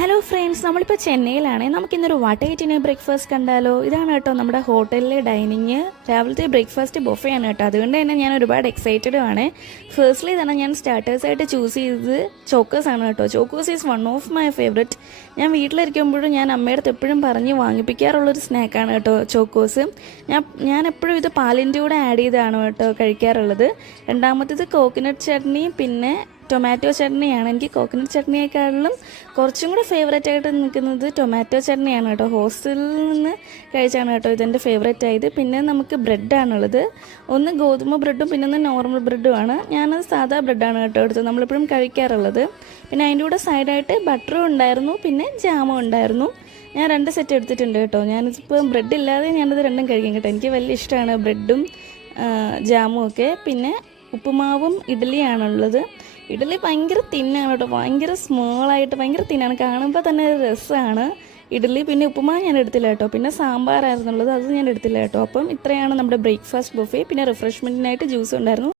Hello friends, നമ്മളിപ്പോൾ ചെന്നൈയിലാണ്. നമുക്കിന്നൊരു വട്ടയിറ്റിന് breakfast കണ്ടാലോ? ഇതാണ് കേട്ടോ നമ്മുടെ ഹോട്ടലിലെ ഡൈനിങ്. രാവിലത്തെ ബ്രേക്ക്ഫാസ്റ്റ് ബൊഫയാണ് കേട്ടോ. അതുകൊണ്ട് തന്നെ ഞാൻ ഒരുപാട് എക്സൈറ്റഡും ആണ്. ഫസ്റ്റ്ലി തന്നെ ഞാൻ സ്റ്റാർട്ടേഴ്സായിട്ട് ചൂസ് ചെയ്തത് ചോക്കോസ് ആണ് കേട്ടോ. Chocos is one of my favourite. ഞാൻ വീട്ടിലിരിക്കുമ്പോഴും ഞാൻ അമ്മയുടെ അടുത്ത് എപ്പോഴും പറഞ്ഞ് വാങ്ങിപ്പിക്കാറുള്ളൊരു സ്നാക്കാണ് കേട്ടോ ചോക്കോസ്. ഞാൻ എപ്പോഴും ഇത് പാലിൻ്റെ കൂടെ ആഡ് ചെയ്താണ് കേട്ടോ കഴിക്കാറുള്ളത്. രണ്ടാമത്തേത് കോക്കനട്ട് ചട്നി, പിന്നെ ടൊമാറ്റോ ചട്നിയാണ്. എനിക്ക് കോക്കനട്ട് ചട്നിയേക്കാളും കുറച്ചും കൂടെ ഫേവറേറ്റ് ആയിട്ട് നിൽക്കുന്നത് ടൊമാറ്റോ ചട്നിയാണ് കേട്ടോ. ഹോസ്റ്റലിൽ നിന്ന് കഴിച്ചാണ് കേട്ടോ ഇതെൻ്റെ ഫേവറേറ്റ് ആയത്. പിന്നെ നമുക്ക് ബ്രെഡാണുള്ളത്. ഒന്ന് ഗോതമ്പ് ബ്രെഡും പിന്നെ ഒന്ന് നോർമൽ ബ്രെഡുമാണ്. ഞാനത് സാധാ ബ്രെഡാണ് കേട്ടോ എടുത്തത്, നമ്മളെപ്പോഴും കഴിക്കാറുള്ളത്. പിന്നെ അതിൻ്റെ കൂടെ സൈഡായിട്ട് ബട്ടറും ഉണ്ടായിരുന്നു, പിന്നെ ജാമും ഉണ്ടായിരുന്നു. ഞാൻ 2 സെറ്റ് എടുത്തിട്ടുണ്ട് കേട്ടോ. ഞാനിപ്പോൾ ബ്രെഡ് ഇല്ലാതെ ഞാനത് രണ്ടും കഴിക്കും കേട്ടോ. എനിക്ക് വലിയ ഇഷ്ടമാണ് ബ്രെഡും ജാമും ഒക്കെ. പിന്നെ ഉപ്പുമാവും ഇഡ്ഡലിയാണുള്ളത്. ഇഡ്ഡലി ഭയങ്കര തിന്നാണ് കേട്ടോ, ഭയങ്കര സ്മോളായിട്ട് ഭയങ്കര തിന്നാണ്, കാണുമ്പോൾ തന്നെ ഒരു രസമാണ് ഇഡ്ഡലി. പിന്നെ ഉപ്പുമാവ് ഞാൻ എടുത്തില്ല കേട്ടോ. പിന്നെ സാമ്പാറായിരുന്നുള്ളത്, അത് ഞാൻ എടുത്തില്ല കേട്ടോ. അപ്പം ഇത്രയാണ് നമ്മുടെ ബ്രേക്ക്ഫാസ്റ്റ് ബുഫേ. പിന്നെ റിഫ്രഷ്മെൻറ്റിനായിട്ട് ജ്യൂസ് ഉണ്ടായിരുന്നു.